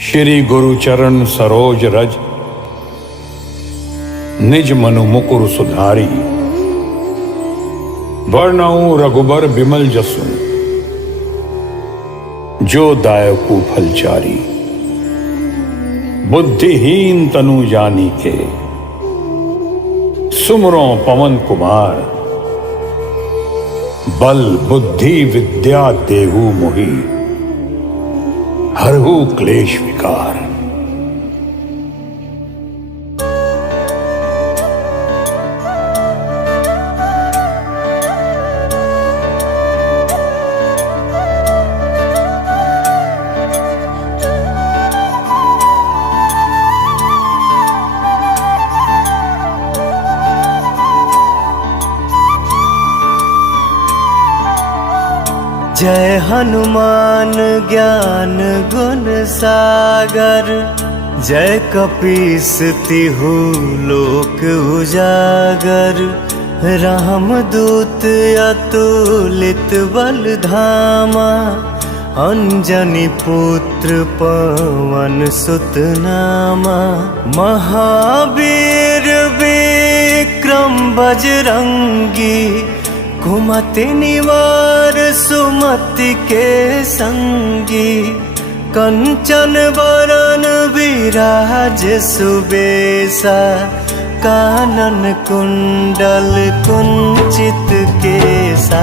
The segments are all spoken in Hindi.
श्री गुरु चरण सरोज रज, निज मनु मुकुर सुधारी। वर्णऊ रघुबर बिमल जसु, जो दायकु फलचारी। बुद्धिहीन तनु जानी के, सुमरो पवन कुमार। बल बुद्धि विद्या देहु मोहि, हरहु क्लेश विकार। जय हनुमान ज्ञान गुण सागर, जय कपीस तिहु लोक उजागर। रामदूत अतुलित बल धामा, अंजनी पुत्र पवन सुत नामा। महावीर विक्रम बजरंगी, कुमति निवार सुमति के संगी। कंचन बरन विराज सुबेसा, कानन कुंडल कुंचित केसा।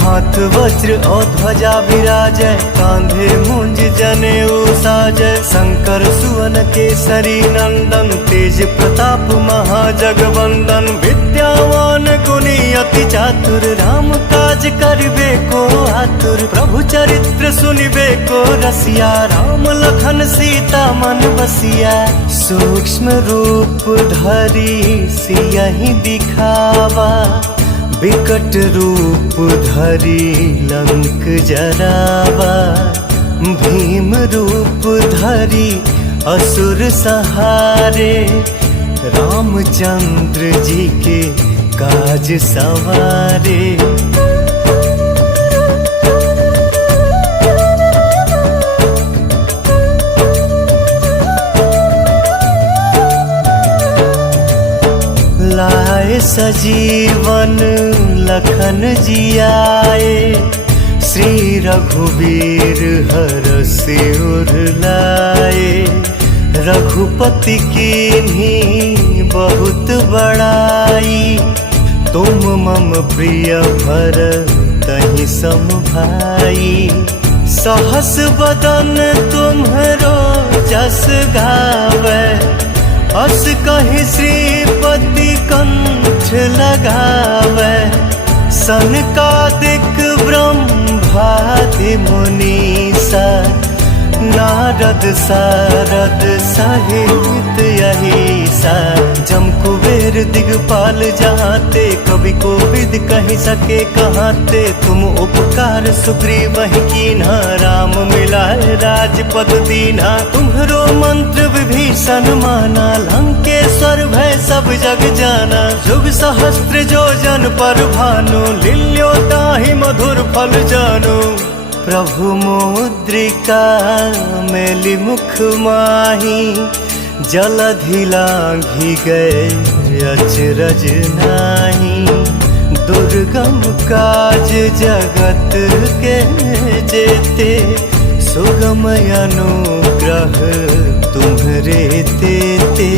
हाथ वज्र और ध्वजा विराजय, कांधे मुंज जनेऊ साजय। शंकर सुवन केसरी नंदन, तेज प्रताप महाजगवंदन। विद्यावान गुणी अति चातुर, राम काज करिबे को आतुर। प्रभु चरित्र सुनिबे को रसिया, राम लखन सीता मन बसिया। सूक्ष्म रूप धरि सियहि दिखावा, विकट रूप धरि लंक जरावा। भीम रूप धरि असुर सहारे, रामचंद्र जी के काज सवारे। लाए सजीवन लखन जियाए, श्री रघुवीर हरषि उर लाए। रघुपति कीन्ही बहुत बड़ाई, तुम मम प्रिय भरतहि सम भाई। सहस बदन तुम्हरो जस गावै, अस कहि श्रीपति कंठ लगावै। सनकादिक ब्रह्मादि मुनीसा, नारद सारद सहित अहिसा। जम कुबेर दिगपाल जहाते, कवि कोविद कहि सके कहाते। तुम उपकार सुग्रीवहि कीन्हा, राम मिलाए राजपद दीन्हा। तुम्हरो मंत्र विभीषण माना, लंकेश्वर भय सब जग जाना। जुग सहस्त्र जो जन पर भानु, लील्यो ताहि मधुर फल जानु। प्रभु मुद्रिका मेलि मुख माही, जलधि लांघि गए अचरज नाही। दुर्गम काज जगत के जेते, सुगम अनुग्रह तुम्हरे तेते।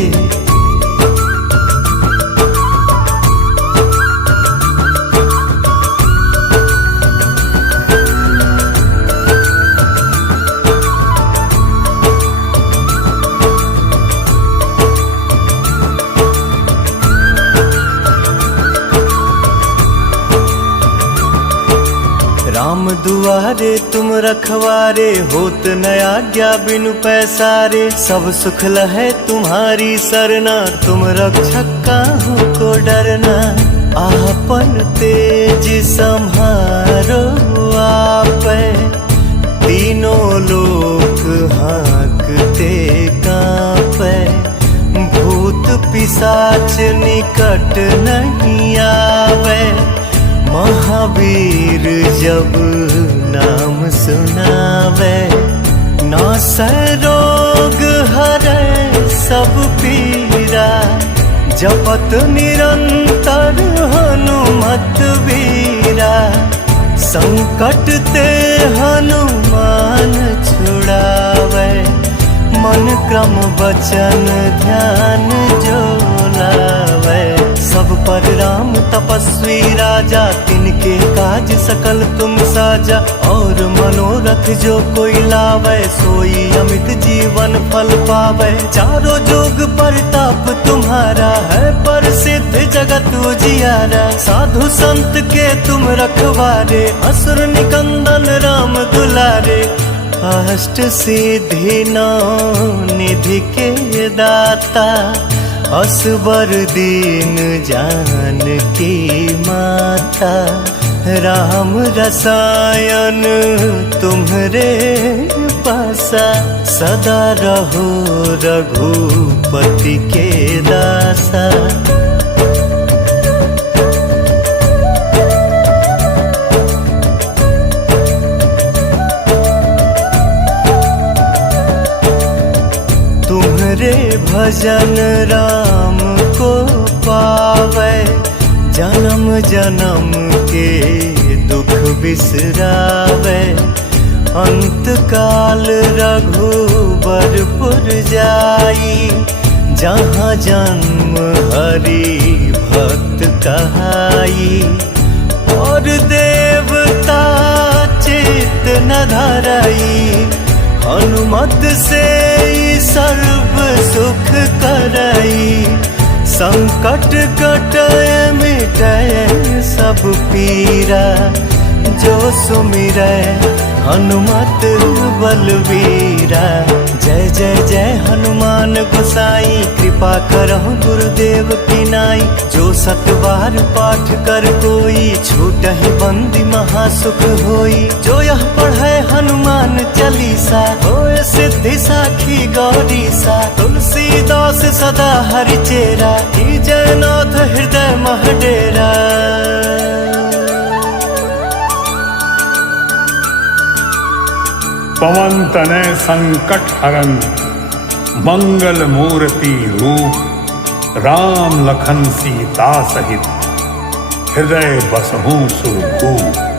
राम दुआरे तुम रखवारे, होत न आज्ञा बिनु पैसारे। सब सुख लहै तुम्हारी सरना, तुम रक्षक काहू को डरना। आपन तेज सम्हारो आपै, तीनों लोक हाँकते कांपै। भूत पिशाच निकट नहीं आवे, महावीर जब नाम सुनावे। नासै रोग हरै सब पीरा, जपत निरंतर हनुमत वीरा। संकट ते हनुमान छुड़ावे, मन क्रम वचन ध्यान जो लावे। सब पर राम तपस्वी राजा, तिनके काज सकल तुम साजा। और मनोरथ जो कोई लावे, सोई अमित जीवन फल पावे। चारों जुग परताप तुम्हारा है, प्रसिद्ध जगत उजियारा। साधु संत के तुम रखवारे, असुर निकंदन राम दुलारे। अष्ट सिद्धि नौ निधि के दाता, असबर दीन जानकी माता। राम रसायन तुम्हरे पासा, सदा रहो रघुपति के दासा। तुम्हरे भजन राम को पावे, जन्म जन्म के दुख बिसरावे। अंत काल रघुबरपुर जाई, जहाँ जन्म हरि भक्त कहाई। और देवता चित्त न धरई, हनुमत से सर्व सुख करई। संकट कटय मिटय सब पीरा, जो सुमिरै हनुमत बलवीरा। जय जय जय हनुमान गोसाई, कृपा करहु गुरुदेव की नाई। जो सतबार पाठ कर कोई, छूटहि बंदी महासुख होई। जो यह पढ़ै हनुमान चालीसा, होय सिद्धि साखी गौरीसा। तुलसीदास सदा हरिचेरा, जयनाथ हृदय मह डेरा। पवन तनय संकट हरन, मंगल मूर्ति रूप। राम लखन सीता सहित, हृदय बसहु सुरभूप।